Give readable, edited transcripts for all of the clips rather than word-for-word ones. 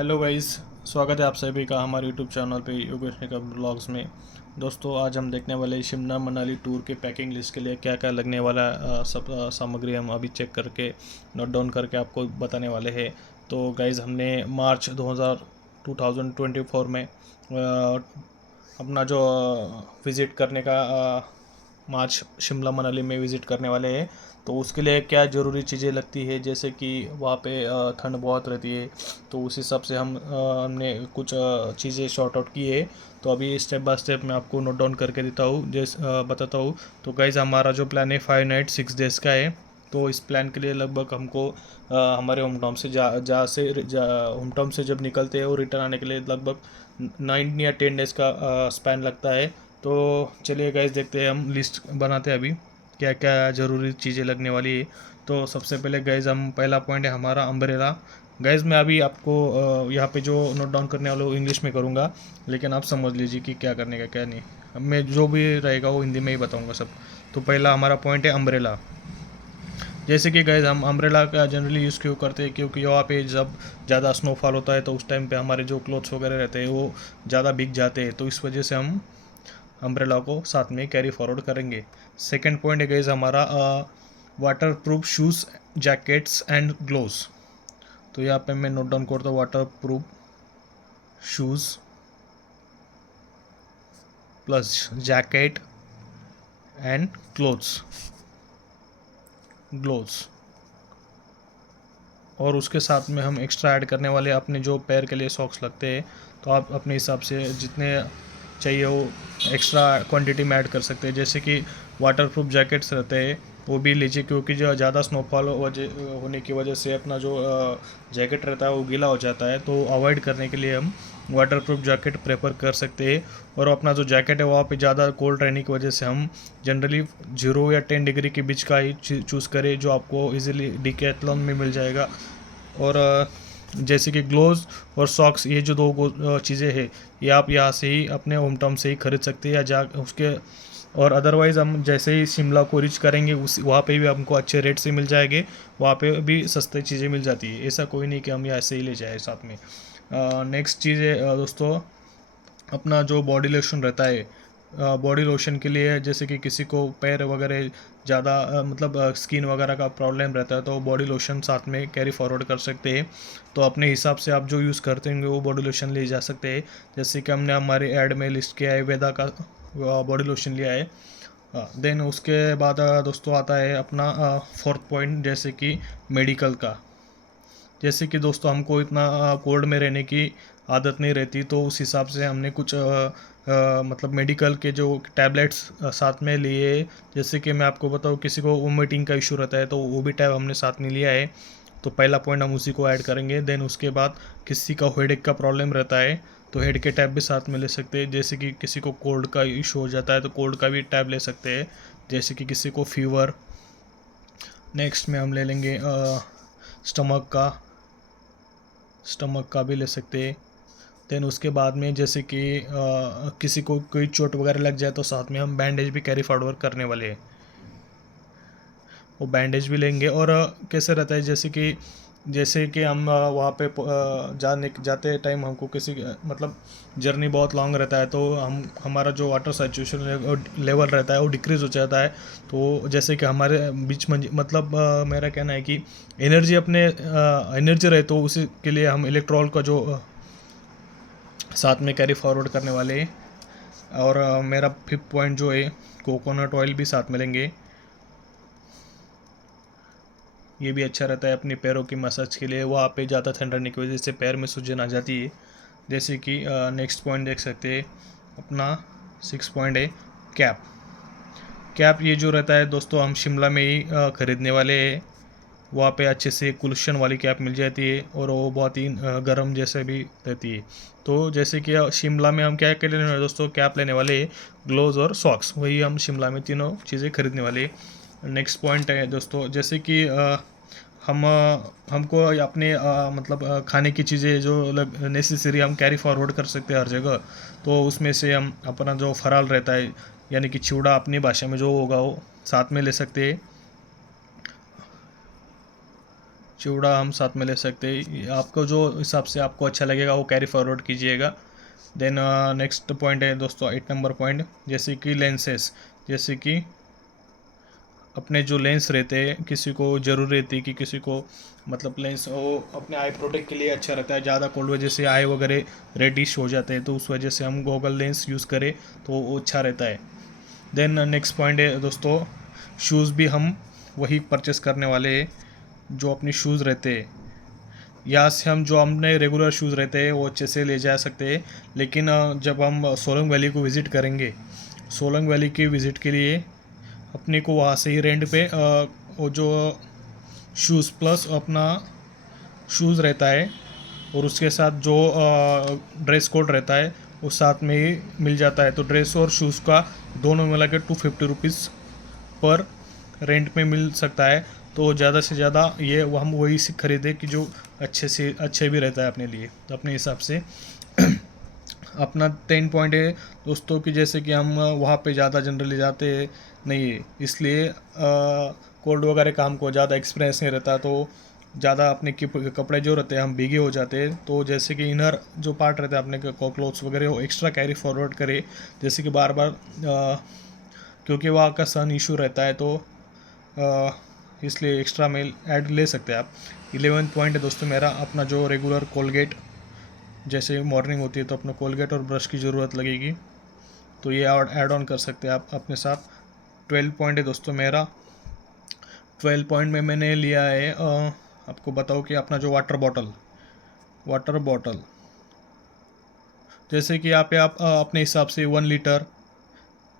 Hello guys. स्वागत है आप सभी का हमारे यूट्यूब चैनल पे योगेश निकम ब्लॉग्स में। दोस्तों, आज हम देखने वाले हैं शिमला मनाली टूर के पैकिंग लिस्ट के लिए क्या क्या लगने वाला है। सब सामग्री हम अभी चेक करके नोट डाउन करके आपको बताने वाले हैं। तो गाइस, हमने मार्च 2024 में अपना जो विज़िट करने का मार्च शिमला मनाली में विज़िट करने वाले हैं। तो उसके लिए क्या ज़रूरी चीज़ें लगती है, जैसे कि वहाँ पे ठंड बहुत रहती है। तो उस हिसाब से हमने कुछ चीज़ें शॉर्ट आउट की है। तो अभी स्टेप बाय स्टेप मैं आपको नोट डाउन करके देता हूँ, बताता हूँ। तो गाइज़, हमारा जो प्लान है 5 नाइट 6 डेज़ का है। तो इस प्लान के लिए लगभग हमको हमारे होम टाउन से होम टाउन से जब निकलते हैं और रिटर्न आने के लिए लगभग 9 या 10 डेज़ का स्पैन लगता है। तो चलिए गाइस, देखते हैं, हम लिस्ट बनाते हैं अभी क्या क्या ज़रूरी चीज़ें लगने वाली है। तो सबसे पहले गाइस, हम पहला पॉइंट है हमारा अम्ब्रेला। गाइस, मैं अभी आपको यहाँ पे जो नोट डाउन करने वाला हूँ इंग्लिश में करूँगा, लेकिन आप समझ लीजिए कि क्या करने का क्या नहीं। अब मैं जो भी रहेगा वो हिंदी में ही बताऊँगा सब। तो पहला हमारा पॉइंट है अम्ब्रेला। जैसे कि गाइस, हम अम्ब्रेला का जनरली यूज़ क्यों करते हैं, क्योंकि वहाँ पे जब ज़्यादा स्नोफॉल होता है तो उस टाइम पे हमारे जो क्लोथ्स वगैरह रहते हैं वो ज़्यादा भीग जाते हैं। तो इस वजह से हम अम्ब्रेला को साथ में कैरी फॉरवर्ड करेंगे। सेकंड पॉइंट है गाइस हमारा water proof shoes, jackets and gloves. तो यहाँ पे मैं नोट डाउन करता हूँ water proof shoes plus jacket and clothes gloves. और उसके साथ में हम एक्स्ट्रा ऐड करने वाले अपने जो पैर के लिए सॉक्स लगते हैं। तो आप अपने हिसाब से जितने चाहिए वो एक्स्ट्रा क्वांटिटी में ऐड कर सकते हैं। जैसे कि वाटर प्रूफ जैकेट्स रहते हैं वो भी लीजिए, क्योंकि जो ज़्यादा स्नोफॉल होने की वजह से अपना जो जैकेट रहता है वो गीला हो जाता है। तो अवॉइड करने के लिए हम वाटर प्रूफ जैकेट प्रेफर कर सकते हैं। और अपना जो जैकेट है वहाँ पे ज़्यादा कोल्ड रहने की वजह से हम जनरली 0 या 10 डिग्री के बीच का ही चूज़ करें, जो आपको इजीली डिकैथलॉन में मिल जाएगा। और जैसे कि ग्लोव्स और सॉक्स, ये जो दो चीज़ें हैं ये आप यहाँ से ही अपने होम टाउन से ही खरीद सकते हैं या जा उसके। और अदरवाइज़ हम जैसे ही शिमला को रीच करेंगे उस वहाँ पे भी हमको अच्छे रेट से मिल जाएंगे। वहाँ पे भी सस्ती चीज़ें मिल जाती है, ऐसा कोई नहीं कि हम यहाँ से ही ले जाए साथ में। नेक्स्ट चीज़ है दोस्तों, अपना जो बॉडी लोशन रहता है। बॉडी लोशन के लिए जैसे कि किसी को पैर वगैरह ज़्यादा मतलब स्किन वगैरह का प्रॉब्लम रहता है तो बॉडी लोशन साथ में कैरी फॉरवर्ड कर सकते हैं। तो अपने हिसाब से आप जो यूज़ करते होंगे वो बॉडी लोशन ले जा सकते हैं। जैसे कि हमने हमारे ऐड में लिस्ट किया है वेदा का बॉडी लोशन लिया है। देन उसके बाद दोस्तों आता है अपना फोर्थ पॉइंट, जैसे कि मेडिकल का। जैसे कि दोस्तों, हमको इतना कोल्ड में रहने की आदत नहीं रहती, तो उस हिसाब से हमने कुछ मतलब मेडिकल के जो टैबलेट्स साथ में लिए। जैसे कि मैं आपको बताऊँ, किसी को वोमिटिंग का इशू रहता है तो वो भी टैब हमने साथ में लिया है। तो पहला पॉइंट हम उसी को ऐड करेंगे। देन उसके बाद किसी का हेडेक का प्रॉब्लम रहता है तो हेड के टैब भी साथ में ले सकते हैं। जैसे कि किसी को कोल्ड का इशू हो जाता है तो कोल्ड का भी टैब ले सकते हैं। जैसे कि किसी को फीवर। नेक्स्ट में हम ले लेंगे स्टमक का भी ले सकते हैं। देन उसके बाद में जैसे कि किसी को कोई चोट वगैरह लग जाए तो साथ में हम बैंडेज भी कैरी फॉरवर्ड करने वाले हैं। वो बैंडेज भी लेंगे। और कैसे रहता है, जैसे कि हम वहाँ पे जाते टाइम हमको किसी मतलब जर्नी बहुत लॉन्ग रहता है तो हमारा जो वाटर सैचुरेशन लेवल रहता है वो डिक्रीज़ हो जाता है। तो जैसे कि हमारे बीच में मतलब मेरा कहना है कि एनर्जी रहे तो उसी के लिए हम इलेक्ट्रॉल का जो साथ में कैरी फॉरवर्ड करने वाले हैं। और मेरा फिफ्थ पॉइंट जो है, कोकोनट ऑयल भी साथ में लेंगे। ये भी अच्छा रहता है अपने पैरों की मसाज के लिए, वहाँ पे ज़्यादा ठंड रहने की वजह से पैर में सूजन आ जाती है। जैसे कि नेक्स्ट पॉइंट देख सकते हैं, अपना 6 पॉइंट है कैप। कैप ये जो रहता है दोस्तों, हम शिमला में ही ख़रीदने वाले हैं। वहाँ पे अच्छे से कुशन वाली कैप मिल जाती है और वो बहुत ही गर्म जैसे भी रहती है। तो जैसे कि शिमला में हम क्या क्या लेने वाले दोस्तों, कैप लेने वाले हैं, ग्लोव्स और सॉक्स, वही हम शिमला में तीनों चीज़ें खरीदने वाले हैं। नेक्स्ट पॉइंट है दोस्तों, जैसे कि हमको अपने मतलब खाने की चीज़ें जो नेसेसरी हम कैरी फॉरवर्ड कर सकते हैं हर जगह। तो उसमें से हम अपना जो फराल रहता है, यानी कि चिवड़ा अपनी भाषा में जो होगा वो साथ में ले सकते हैं। चिवड़ा हम साथ में ले सकते हैं। आपको जो हिसाब से आपको अच्छा लगेगा वो कैरी फॉरवर्ड कीजिएगा। देन नेक्स्ट पॉइंट है दोस्तों 8 नंबर पॉइंट, जैसे कि लेंसेस। जैसे कि अपने जो लेंस रहते हैं, किसी को ज़रूर रहती है कि किसी को मतलब लेंस वो अपने आई प्रोटेक्ट के लिए अच्छा रहता है। ज़्यादा कोल्ड वजह से आई वगैरह रेडिश हो जाते हैं, तो उस वजह से हम गॉगल लेंस यूज़ करें तो वो अच्छा रहता है। देन नेक्स्ट पॉइंट है दोस्तों, शूज़ भी हम वही परचेस करने वाले हैं जो अपनी शूज़ रहते हैं। यहाँ से हम जो हमने रेगुलर शूज़ रहते हैं वो अच्छे से ले जा सकते हैं। लेकिन जब हम सोलंग वैली को विज़िट करेंगे, सोलंग वैली के विज़िट के लिए अपने को वहाँ से ही रेंट पे वो जो शूज़ प्लस अपना शूज़ रहता है और उसके साथ जो ड्रेस कोड रहता है वो साथ में ही मिल जाता है। तो ड्रेस और शूज़ का दोनों मिला के 250 रुपीज़ पर रेंट में मिल सकता है। तो ज़्यादा से ज़्यादा ये हम वही से खरीदें कि जो अच्छे से अच्छे भी रहता है अपने लिए, तो अपने हिसाब से। अपना 10 पॉइंट है दोस्तों कि जैसे कि हम वहाँ पे ज़्यादा जनरली जाते नहीं है, इसलिए कोल्ड वगैरह का हमको ज़्यादा एक्सपीरियंस नहीं रहता, तो ज़्यादा अपने कपड़े जो रहते हैं हम भीगे हो जाते हैं। तो जैसे कि इनर जो पार्ट रहता है अपने क्लोथ्स वगैरह वो एक्स्ट्रा कैरी फॉरवर्ड करे, जैसे कि बार बार क्योंकि वहाँ का सन इशू रहता है, तो इसलिए एक्स्ट्रा मेल ऐड ले सकते हैं आप। 11 पॉइंट है दोस्तों मेरा, अपना जो रेगुलर कोलगेट, जैसे मॉर्निंग होती है तो अपना कोलगेट और ब्रश की ज़रूरत लगेगी, तो ये ऐड ऑन कर सकते हैं आप अपने साथ। 12 पॉइंट है दोस्तों मेरा। 12 पॉइंट में मैंने लिया है आपको बताओ कि अपना जो वाटर बॉटल, जैसे कि यहाँ पे आप अपने हिसाब से 1 लीटर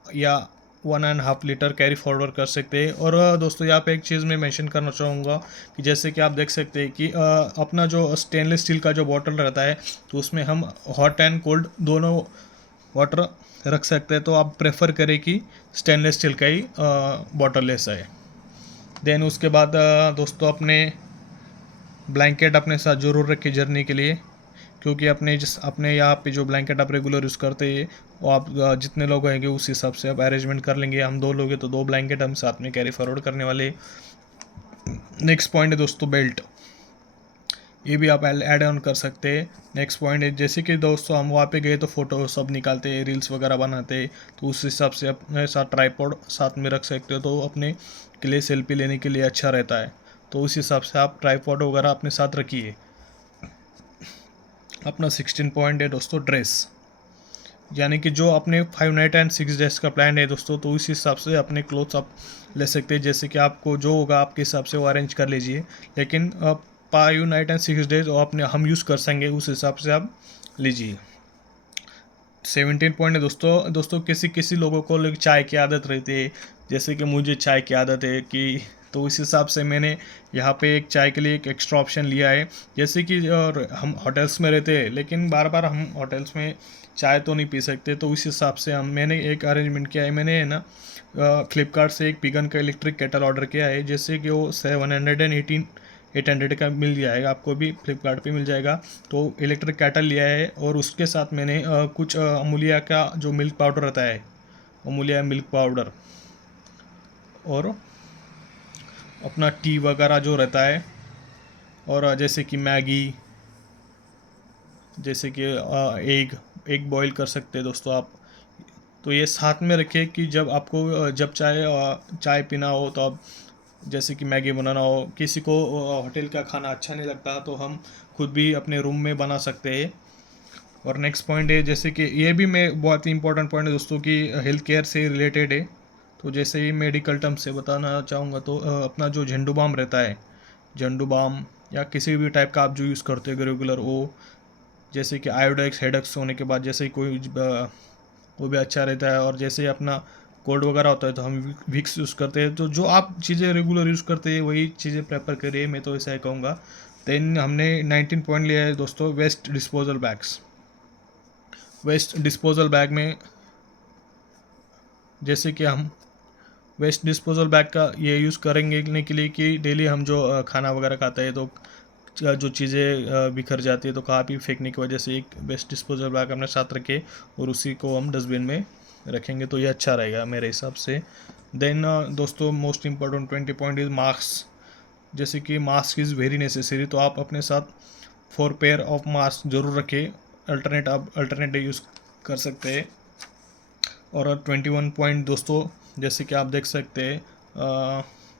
या 1.5 लीटर कैरी फॉरवर्ड कर सकते हैं। और दोस्तों यहाँ पे एक चीज़ मैं मेंशन करना चाहूँगा कि जैसे कि आप देख सकते हैं कि अपना जो स्टेनलेस स्टील का जो बॉटल रहता है तो उसमें हम हॉट एंड कोल्ड दोनों वाटर रख सकते हैं, तो आप प्रेफर करें कि स्टेनलेस स्टील का ही बॉटल लेसा है। देन उसके बाद दोस्तों अपने ब्लैंकेट अपने साथ ज़रूर रखें जर्नी के लिए, क्योंकि अपने यहाँ पे जो ब्लैंकेट आप रेगुलर यूज़ करते हैं वो आप जितने लोग होंगे उस हिसाब से आप अरेंजमेंट कर लेंगे। हम 2 लोग हैं तो 2 ब्लैंकेट हम साथ में कैरी फॉरवर्ड करने वाले। नेक्स्ट पॉइंट है दोस्तों बेल्ट, ये भी आप ऐड ऑन कर सकते हैं। नेक्स्ट पॉइंट है जैसे कि दोस्तों हम वहाँ पे गए तो फ़ोटो सब निकालते हैं, रील्स वगैरह बनाते हैं, तो उस हिसाब से अपने साथ ट्राइपॉड साथ में रख सकते हो, तो अपने के लिए सेल्फी लेने के लिए अच्छा रहता है। तो उस हिसाब से आप ट्राइपॉड वगैरह अपने साथ रखिए। अपना 16 पॉइंट है दोस्तों ड्रेस, यानी कि जो अपने 5 नाइट एंड 6 डेज का प्लान है दोस्तों, तो उस हिसाब से अपने क्लोथ्स आप ले सकते हैं। जैसे कि आपको जो होगा आपके हिसाब से वो अरेंज कर लीजिए, लेकिन 5 नाइट एंड 6 डेज और अपने हम यूज़ कर सकेंगे उस हिसाब से आप लीजिए। 17 पॉइंट है दोस्तों किसी किसी लोगों को चाय की आदत रहती है, जैसे कि मुझे चाय की आदत है कि, तो इस हिसाब से मैंने यहाँ पे एक चाय के लिए एक एक्स्ट्रा ऑप्शन लिया है। जैसे कि और हम होटल्स में रहते हैं लेकिन बार बार हम होटल्स में चाय तो नहीं पी सकते, तो इस हिसाब से मैंने एक अरेंजमेंट किया है। मैंने है ना फ्लिपकार्ट से एक पिगन का इलेक्ट्रिक केटल ऑर्डर किया है, जैसे कि वो 800 का मिल जाएगा, आपको भी फ्लिपकार्ट पे मिल जाएगा। तो इलेक्ट्रिक केटल लिया है और उसके साथ मैंने कुछ अमूलिया का जो मिल्क पाउडर रहता है, अमूलिया मिल्क पाउडर, और अपना टी वगैरह जो रहता है, और जैसे कि मैगी, जैसे कि एग बॉईल कर सकते हैं दोस्तों आप। तो ये साथ में रखिए कि जब आपको जब चाय पीना हो, तो आप जैसे कि मैगी बनाना हो, किसी को होटल का खाना अच्छा नहीं लगता तो हम खुद भी अपने रूम में बना सकते हैं। और नेक्स्ट पॉइंट है जैसे कि ये भी मैं बहुत ही इंपॉर्टेंट पॉइंट है दोस्तों कि हेल्थ केयर से रिलेटेड है, तो जैसे ही मेडिकल टर्म से बताना चाहूँगा तो अपना जो झंडू बाम रहता है, झंडू बाम या किसी भी टाइप का आप जो यूज़ करते हो रेगुलर, वो जैसे कि आयोडेक्स हेडेक्स होने के बाद जैसे कोई वो भी अच्छा रहता है। और जैसे अपना कोल्ड वगैरह होता है तो हम विक्स यूज़ करते हैं, तो जो आप चीज़ें रेगुलर यूज़ करते हैं वही चीज़ें प्रेफर करिए, मैं तो ऐसा ही कहूँगा। देन हमने 19 पॉइंट लिया है दोस्तों waste disposal bags. Waste disposal bag में जैसे कि हम वेस्ट डिस्पोजल बैग का ये यूज़ करेंगे के लिए कि डेली हम जो खाना वगैरह खाते हैं तो जो चीज़ें बिखर जाती है तो कहाँ भी फेंकने की वजह से एक वेस्ट डिस्पोजल बैग अपने साथ रखें और उसी को हम डस्टबिन में रखेंगे, तो ये अच्छा रहेगा मेरे हिसाब से। देन दोस्तों most important 20 point is mask. जैसे कि मास्क इज़ वेरी नेसेसरी, तो आप अपने साथ 4 पेयर ऑफ मास्क ज़रूर रखें। अल्टरनेट आप अल्टरनेट डे यूज़ कर सकते हैं। और 21 पॉइंट दोस्तों, जैसे कि आप देख सकते हैं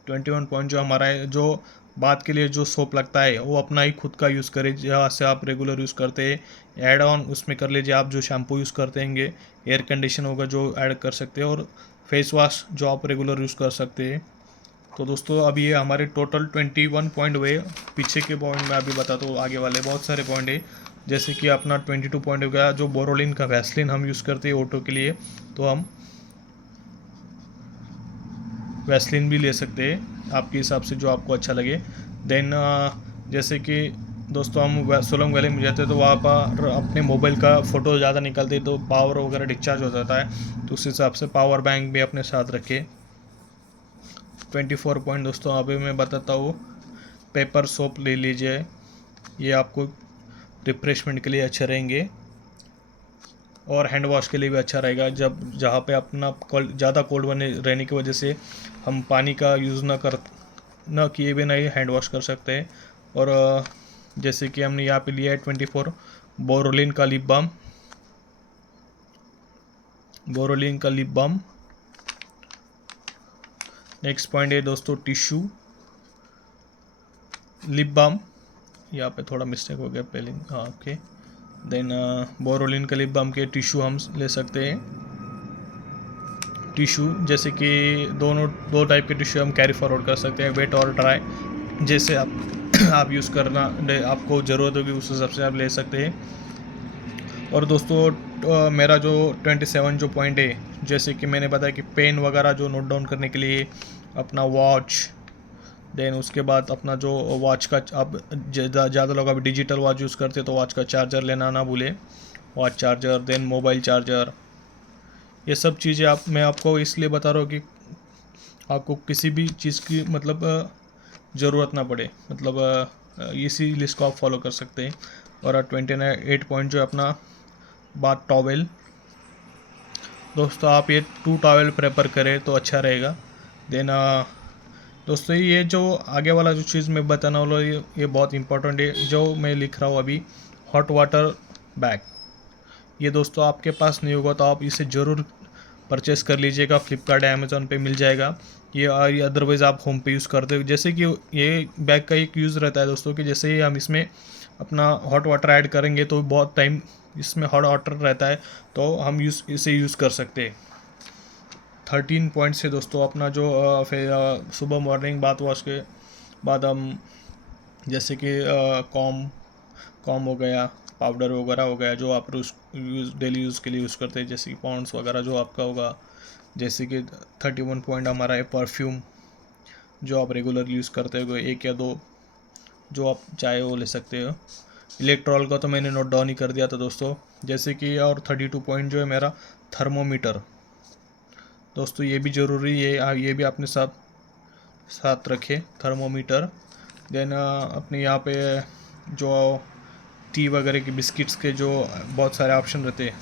21 पॉइंट जो हमारा है, जो बात के लिए जो सोप लगता है वो अपना ही खुद का यूज़ करें, जहाँ से आप रेगुलर यूज़ करते हैं। ऐड ऑन उसमें कर लीजिए, आप जो शैम्पू यूज़ करते हैं, एयर कंडीशन होगा जो ऐड कर सकते हैं, और फेस वॉश जो आप रेगुलर यूज़ कर सकते हैं। तो दोस्तों अभी ये हमारे टोटल 21 पॉइंट हुए। पीछे के पॉइंट मैं अभी बताता हूँ, आगे वाले बहुत सारे पॉइंट है। जैसे कि अपना 22 पॉइंट हो गया, जो बोरोलिन का वैसलिन हम यूज़ करते हैं ऑटो के लिए, तो हम वैसलिन भी ले सकते हैं आपके हिसाब से जो आपको अच्छा लगे। देन जैसे कि दोस्तों हम सोलंग वैली में जाते हैं तो वहाँ पर अपने मोबाइल का फ़ोटो ज़्यादा निकलते तो पावर वगैरह डिस्चार्ज हो जाता है, तो उस हिसाब से पावर बैंक भी अपने साथ रखें। 24 पॉइंट दोस्तों अभी मैं बताता हूँ, पेपर सोप ले लीजिए, ये आपको रिफ्रेशमेंट के लिए अच्छे रहेंगे और हैंड वॉश के लिए भी अच्छा रहेगा। जब जहाँ पे अपना ज़्यादा कोल्ड बने रहने की वजह से हम पानी का यूज़ न किए बिना ही हैंड वॉश कर सकते हैं। और जैसे कि हमने यहाँ पे लिया है 24 बोरोलिन का लिप बाम, बोरोलिन का लिप बाम। नेक्स्ट पॉइंट है दोस्तों टिश्यू लिप बाम, यहाँ पे थोड़ा मिस्टेक हो गया पहले, हाँ ओके। देन बोरोलिन का लिप बाम के टिश्यू हम ले सकते हैं। टिश्यू जैसे कि दो टाइप के टिश्यू हम कैरी फॉरवर्ड कर सकते हैं, वेट और ड्राई, जैसे आप यूज़ करना आपको ज़रूरत होगी उस हिसाब से आप ले सकते हैं। और दोस्तों मेरा जो 27 जो पॉइंट है, जैसे कि मैंने बताया कि पेन वगैरह जो नोट डाउन करने के लिए अपना वॉच, देन उसके बाद अपना जो वॉच का आप ज़्यादा लोग अभी डिजिटल वॉच यूज़ करते हैं तो वॉच का चार्जर लेना ना भूले, watch charger, then mobile charger. ये सब चीज़ें मैं आपको इसलिए बता रहा हूँ कि आपको किसी भी चीज़ की मतलब ज़रूरत ना पड़े, मतलब इसी लिस्ट को आप फॉलो कर सकते हैं। और 28 पॉइंट जो है अपना बाथ टॉवेल, दोस्तों आप ये 2 टॉवेल प्रेफर करें तो अच्छा रहेगा। देन दोस्तों ये जो आगे वाला जो चीज़ मैं बताने वाला ये बहुत इंपॉर्टेंट है, जो मैं लिख रहा हूँ अभी, हॉट वाटर बैग। ये दोस्तों आपके पास नहीं होगा तो आप इसे ज़रूर परचेस कर लीजिएगा, फ्लिपकार्ट अमेज़ॉन पे मिल जाएगा ये। अदरवाइज़ आप होम पे यूज़ करते हो, जैसे कि ये बैग का एक यूज़ रहता है दोस्तों कि जैसे ही हम इसमें अपना हॉट वाटर ऐड करेंगे तो बहुत टाइम इसमें हॉट वाटर रहता है, तो हम इसे यूज़ कर सकते हैं। 13 पॉइंट से दोस्तों अपना जो फिर सुबह मॉर्निंग बाथ वॉश के बाद हम जैसे कि कॉम हो गया, पाउडर वगैरह हो गया, जो आप डेली यूज़ के लिए यूज़ करते हैं, जैसे कि पॉन्ड्स वगैरह जो आपका होगा। जैसे कि 31 पॉइंट हमारा है परफ्यूम, जो आप रेगुलर यूज़ करते हो, 1 या 2 जो आप चाहे वो ले सकते हो। इलेक्ट्रॉल का तो मैंने नोट डाउन ही कर दिया था दोस्तों। जैसे कि और 32 पॉइंट जो है मेरा थर्मोमीटर, दोस्तों ये भी ज़रूरी है, ये भी अपने साथ रखें थर्मोमीटर। देन अपने यहाँ पे जो टी वगैरह के बिस्किट्स के जो बहुत सारे ऑप्शन रहते हैं,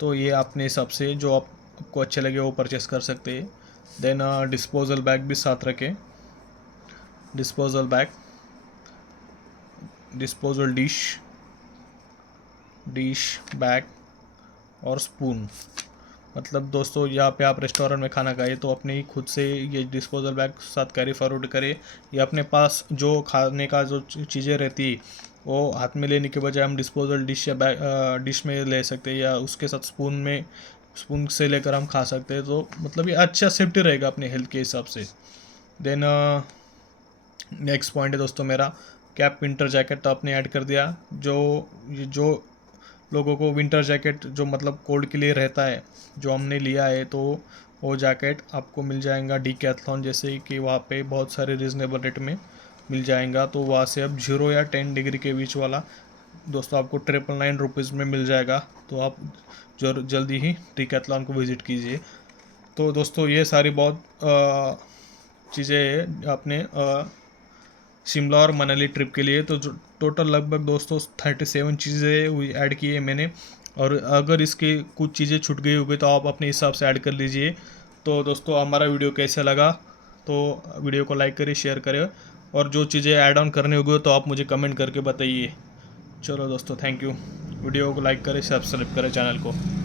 तो ये अपने हिसाब से जो आपको अच्छे लगे वो परचेस कर सकते हैं। देन डिस्पोजल बैग भी साथ रखें, disposal bag, disposal dish bag और स्पून। मतलब दोस्तों यहाँ पे आप रेस्टोरेंट में खाना खाए तो अपने ही खुद से ये डिस्पोजल बैग साथ कैरी फॉरवर्ड करें, या अपने पास जो खाने का जो चीज़ें रहती वो हाथ में लेने के बजाय हम डिस्पोजल डिश या डिश में ले सकते हैं, या उसके साथ स्पून से लेकर हम खा सकते हैं। तो मतलब ये अच्छा सेफ्टी रहेगा अपने हेल्थ के हिसाब से। देन नेक्स्ट पॉइंट है दोस्तों मेरा कैप, विंटर जैकेट तो आपने ऐड कर दिया। जो लोगों को विंटर जैकेट जो मतलब कोल्ड के लिए रहता है जो हमने लिया है, तो वो जैकेट आपको मिल जाएगा डीकैथलॉन, जैसे कि वहाँ पे बहुत सारे रीज़नेबल रेट में मिल जाएगा। तो वहाँ से अब 0 या 10 डिग्री के बीच वाला दोस्तों आपको 999 रुपीज़ में मिल जाएगा। तो आप जल्दी ही डीकैथलॉन को विज़िट कीजिए। तो दोस्तों ये सारी बहुत चीज़ें आपने शिमला और मनाली ट्रिप के लिए, तो टोटल लगभग दोस्तों 37 चीज़ें ऐड की है मैंने। और अगर इसके कुछ चीज़ें छूट गई होगी तो आप अपने हिसाब से ऐड कर लीजिए। तो दोस्तों हमारा वीडियो कैसे लगा, तो वीडियो को लाइक करें, शेयर करें, और जो चीज़ें ऐड ऑन करनी होगी तो आप मुझे कमेंट करके बताइए। चलो दोस्तों, थैंक यू। वीडियो को लाइक करें, सब्सक्राइब करें चैनल को।